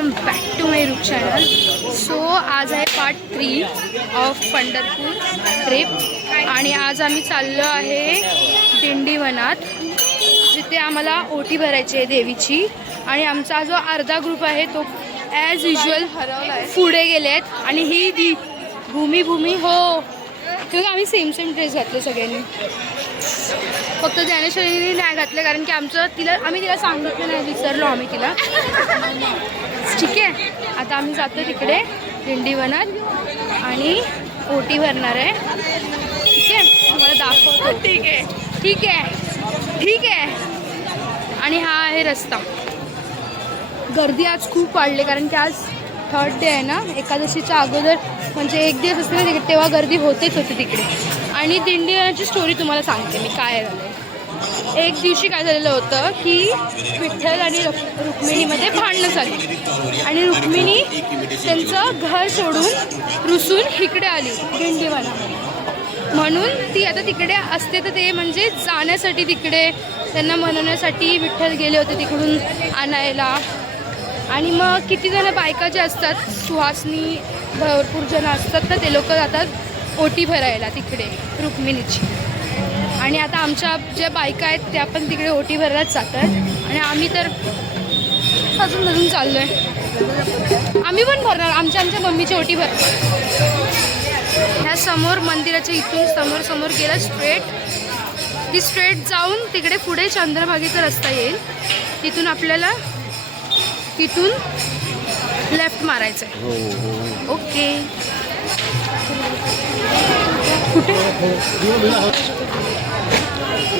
Welcome back to my YouTube channel. So आज आहे part 3 of Pandharpur trip आणि आज आम्ही चाललो आहे दिंडीवनात, जिथे आम्हाला ओटी भरायची आहे देवीची. आणि आमचा जो अर्धा ग्रुप आहे तो ॲज युजल पुढे गेले आहेत. आणि ही भूमी हो, तेव्हा आम्ही सेम ड्रेस घातले सगळ्यांनी. फक्त ज्ञानेश्वरीने नाही घातलं कारण की आम्ही तिला सांगितलं नाही, विसरलो आम्ही तिला. ठीक आहे, आता आम्ही जातो तिकडे दिंडीवनात आणि ओटी भरणार आहे. ठीक आहे, तुम्हाला दाखवतो. ठीक आहे ठीक आहे ठीक आहे. आणि हा आहे रस्ता. गर्दी आज खूप वाढली कारण की आज 3rd डे आहे ना, एकादशीच्या अगोदर म्हणजे एक दिवस असते ना तिकडे, तेव्हा गर्दी होतेच होती तिकडे. आणि दिंडीवनाची स्टोरी तुम्हाला सांगते मी काय झालं. एक दिवशी काय झालेलं होतं की विठ्ठल आणि रुक्मिणीमध्ये भांडणं झाली आणि रुक्मिणी त्यांचं घर सोडून रुसून इकडे आली दिंडीवनामध्ये. म्हणून ती आता तिकडे असते तर ते म्हणजे जाण्यासाठी तिकडे त्यांना मनवण्यासाठी विठ्ठल गेले होते तिकडून आणायला. आणि मग किती जण बायका जे असतात, सुहासनी भरपूर जण असतात तर ते लोक जातात ओटी भरायला तिकडे रुक्मिणीची. आणि आता आमच्या ज्या बायका आहेत त्या पण तिकडे ओटी भरायलाच जातात. आणि आम्ही तर अजून चाललो आहे. आम्ही पण भरणार, आमच्या मम्मीची ओटी भरणार. ह्या समोर मंदिराच्या इथून समोर गेला स्ट्रेट जाऊन तिकडे पुढे चंद्रभागेचा रस्ता येईल. तिथून आपल्याला लेफ्ट मारायचं आहे. ओके, कुठे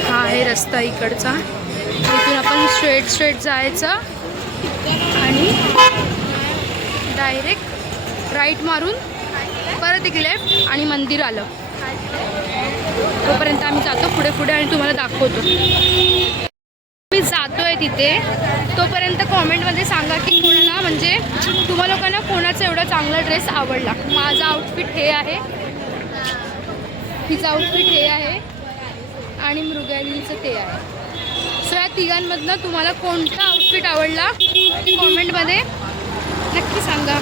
हा आहे रस्ता इकडचा. इथून आपण स्ट्रेट जायचं आणि डायरेक्ट राईट मारून परत एक लेफ्ट आणि मंदिर आलं. तोपर्यंत आम्ही जातो पुढे आणि तुम्हाला दाखवतो. मी जातोय तिथे, तोपर्यंत कॉमेंटमध्ये सांगा की कोणाला म्हणजे तुम्हा लोकांना कोणाचा एवढा चांगला ड्रेस आवडला. माझा आउटफिट हे आहे, तिचं आउटफिट हे आहे आणि मृगालीचं ते आहे. सो या तिघांमधनं तुम्हाला कोणता आउटफिट आवडला ती कॉमेंटमध्ये नक्की सांगा.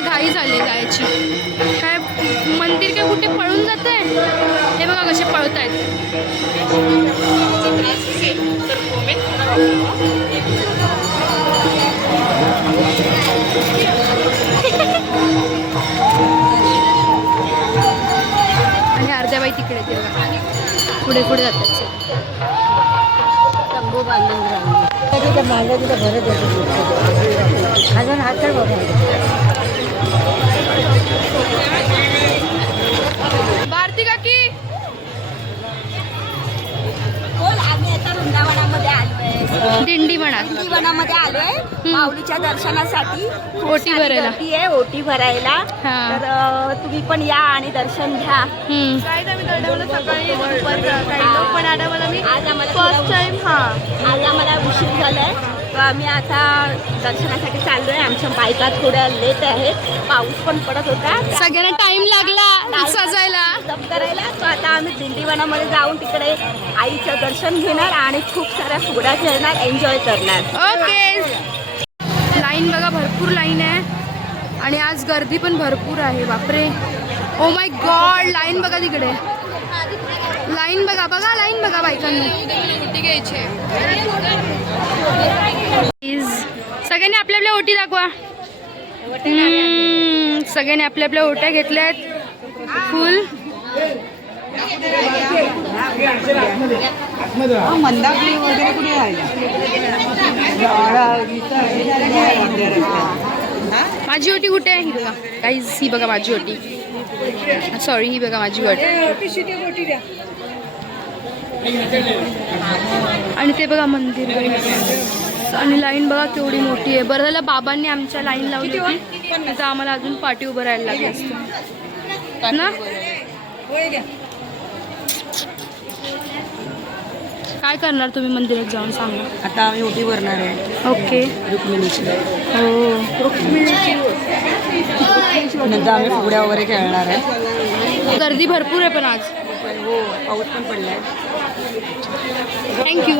घाई झाली जायची, काय मंदिर काय कुठे पळून जात आहे. हे बघा कसे पळत आहेत. आणि अर्ध्या बाई तिकडे ते बघा पुढे जातात. तंबू बांधून भारती काकी बोल. आम्ही आता वृंदावनामध्ये आलोय, दिंडीवनामध्ये आलोय माऊलीच्या दर्शनासाठी. ओटी भरायला ओटी भरायला. तर तुम्ही पण या आणि दर्शन घ्या. सकाळी आज आम्हाला उशीर झालाय, तर आम्ही आता दर्शनासाठी चाललोय. आमच्या बायका थोड्या लेट आहेत, पाऊस पण पडत होता, सगळ्यांना टाइम लागला सजायला करायला. तर आता आम्ही दिंडीवनामध्ये जाऊन तिकडे आईचं दर्शन घेणार आणि खूप साऱ्या फुगड्या खेळणार, एन्जॉय करणार. ओके. लाईन बघा, भरपूर लाईन आहे आणि आज गर्दी पण भरपूर आहे. बापरे, ओ माय गॉड. लाईन बघा तिकडे, लाईन बघा लाईन बघा बायकांनी. सगळ्यांनी आपल्या ओटी दाखवा. सगळ्यांनी आपल्या ओट्या घेतल्या आहेत फुल. माझी ओटी कुठे आहे? ही बघा गाईज, ही बघा माझी ओटी. सॉरी, ही बघा माझी ओटी. आणि ते बघा मंदिर आणि लाईन बघा केवढी मोठी आहे. बरं झालं बाबांनी आमच्या लाईन लावली होती, तर आम्हाला अजून पाठी उभं राहायला लागली असतं ना. काय करणार तुम्ही मंदिरात जाऊन सांगा. आता आम्ही ओटी भरणार आहे. ओके. रुक्मिणीची. हो, रुक्मिणीची. नंतर आम्ही फुगड्या वगैरे खेळणार आहे. गर्दी भरपूर आहे पण आज. हो, पाऊस पण पडलाय. थँक्यू.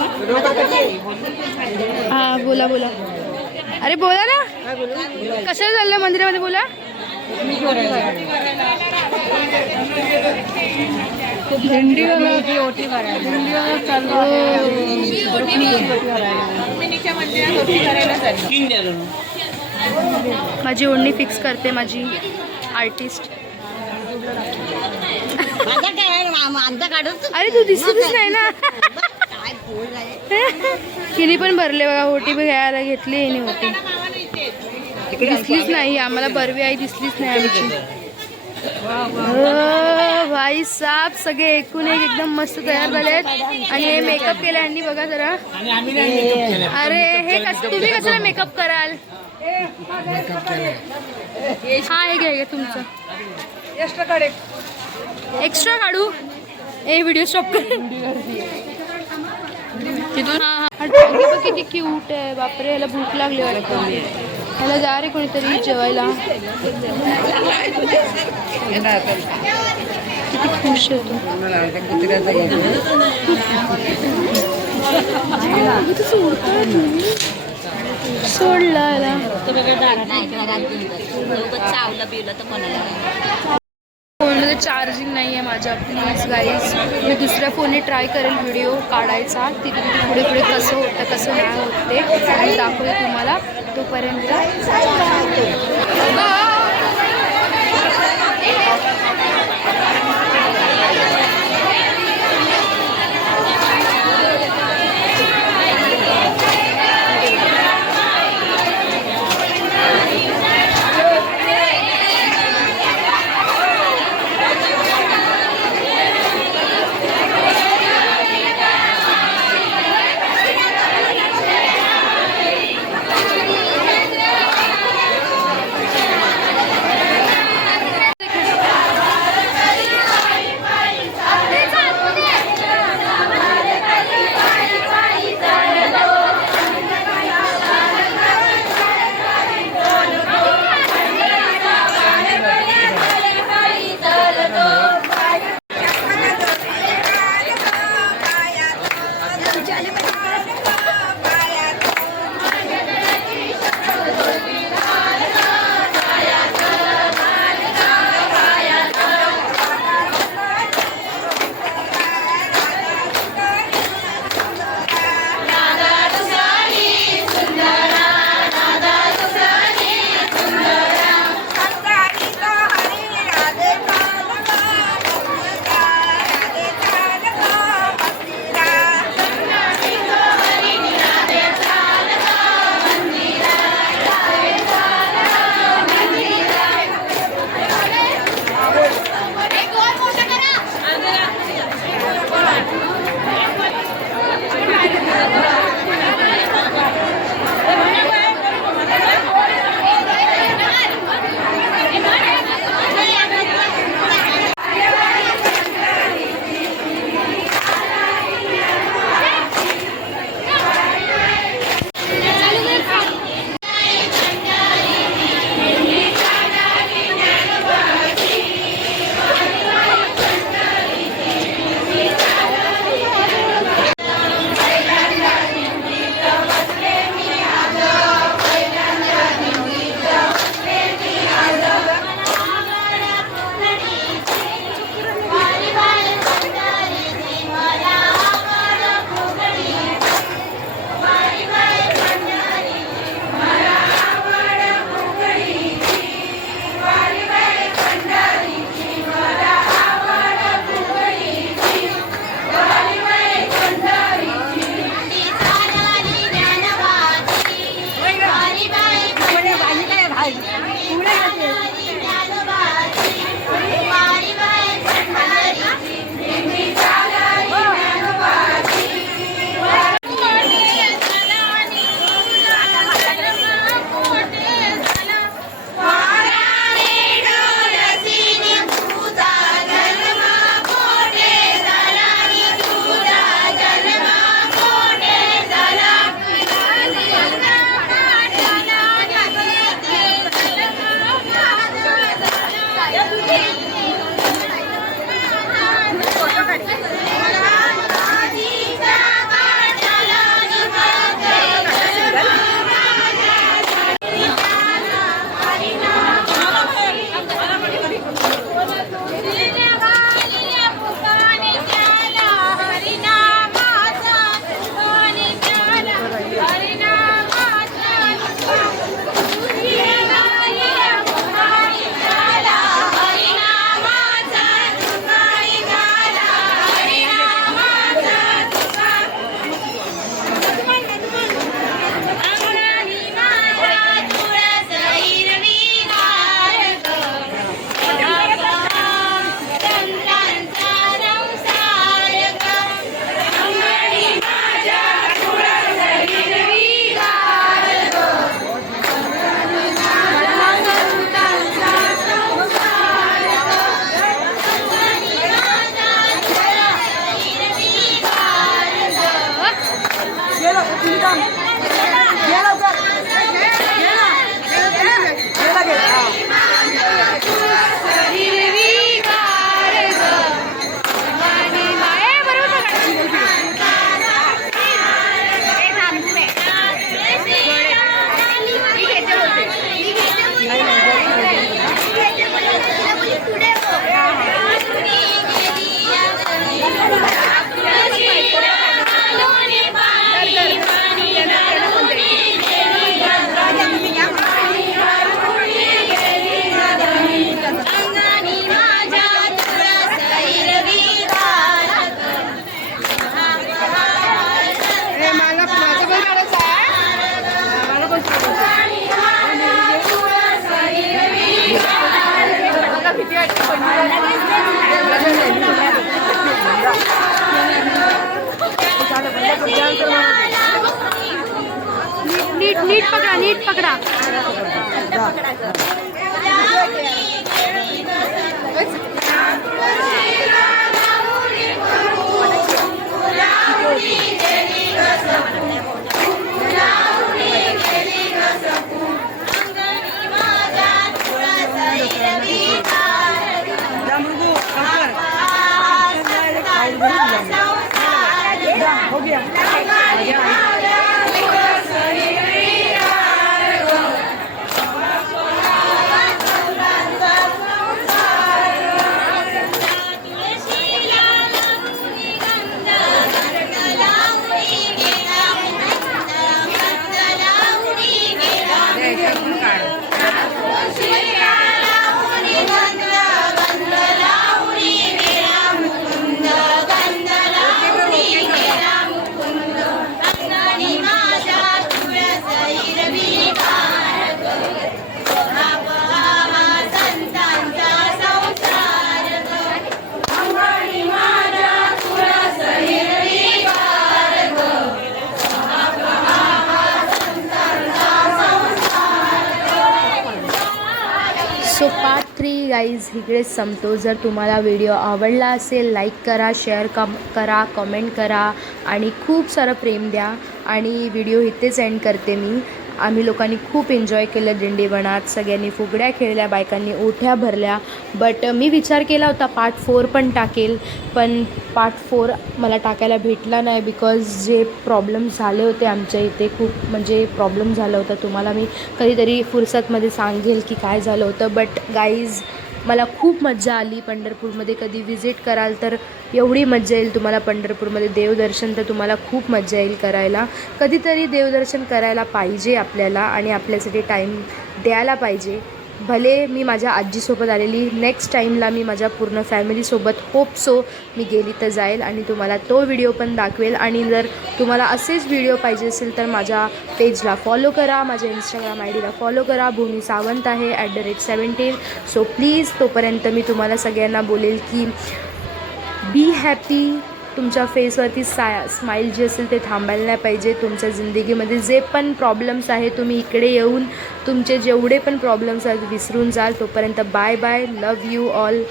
हां बोला बोला. अरे बोला ना, कशाला चाललं मंदिरामध्ये, बोला. माझी ओढणी फिक्स करते माझी आर्टिस्ट. अरे तू दिसतच नाही ना. तिने पण भरले बघा, ओटी बी घ्यायला घेतली हिने ओटी. दिसलीच नाही आम्हाला, बरवी आई दिसलीच नाही आमची. भाई साहेब सगळे एकूण एक एकदम मस्त तयार झालेत. आणि हे मेकअप केलं यांनी बघा जरा. अरे हे तुम्ही कशाला मेकअप कराल. हा हे घ्या तुमचं. एक्स्ट्रा काढू. ए व्हिडिओ स्टॉप कर. तिथून किती क्यूट आहे बापरे. याला भूक लागली वाटतं. याला जा रे कोणीतरी जेवायला. किती खुश आहे सोडला याला. फोनमध्ये चार्जिंग नाही आहे माझ्या. प्लीज गाईज, मी दुसऱ्या फोनने ट्राय करेल व्हिडिओ काढायचा. तिथे पुढे पुढे कसं होतं कसं नाही होत ते आणि दाखवते तुम्हाला. तोपर्यंत पकडा, नीट पकडा. सो पार्ट 3 गाईज इकडेच संपतो. जर तुम्हाला व्हिडिओ आवडला असेल लाईक करा, शेअर करा, कमेंट करा आणि खूप सारं प्रेम द्या. आणि व्हिडिओ इथेच एंड करते मी. आम्ही लोकांनी खूप एन्जॉय केलं दिंडीवनात. सगळ्यांनी फुगड्या खेळल्या, बायकांनी ओठ्या भरल्या. बट मी विचार केला होता पार्ट 4 पण टाकेल, पण पार्ट 4 मला टाकायला भेटला नाही बिकॉज जे प्रॉब्लेम झाले होते आमच्या इथे, खूप म्हणजे प्रॉब्लेम झाला होता. तुम्हाला मी कधीतरी फुरसतमध्ये सांगेल की काय झालं होतं. बट गाईज मला खूप मज्जा आली पंढरपूरमध्ये. कधी विजिट कराल तर एवढी मज्जा येईल तुम्हाला पंढरपूरमध्ये. देवदर्शन तर तुम्हाला खूप मज्जा येईल करायला. कधीतरी देवदर्शन करायला पाहिजे आपल्याला आणि आपल्यासाठी टाईम द्यायला पाहिजे. भले मी माझ्या आजीसोबत आलेली, नेक्स्ट टाईमला मी माझ्या पूर्ण फॅमिलीसोबत होप सो मी गेली तर जाईल आणि तुम्हाला तो व्हिडिओ पण दाखवेल. आणि जर तुम्हाला असेच व्हिडिओ पाहिजे असेल तर माझ्या पेजला फॉलो करा, माझ्या इंस्टाग्राम आयडीला फॉलो करा. भूमी सावंत आहे @17. सो प्लीज तोपर्यंत मी तुम्हाला सगळ्यांना बोलेल की बी हॅपी. तुमच्या फेसवरती स्माईल जी असेल ते थांबायला नाही पाहिजे. तुमच्या जिंदगीमध्ये जे पण प्रॉब्लेम्स आहे तुम्ही इकडे येऊन तुमचे जेवढे पण प्रॉब्लेम्स आहेत विसरून जाल. तोपर्यंत bye bye. Love you all.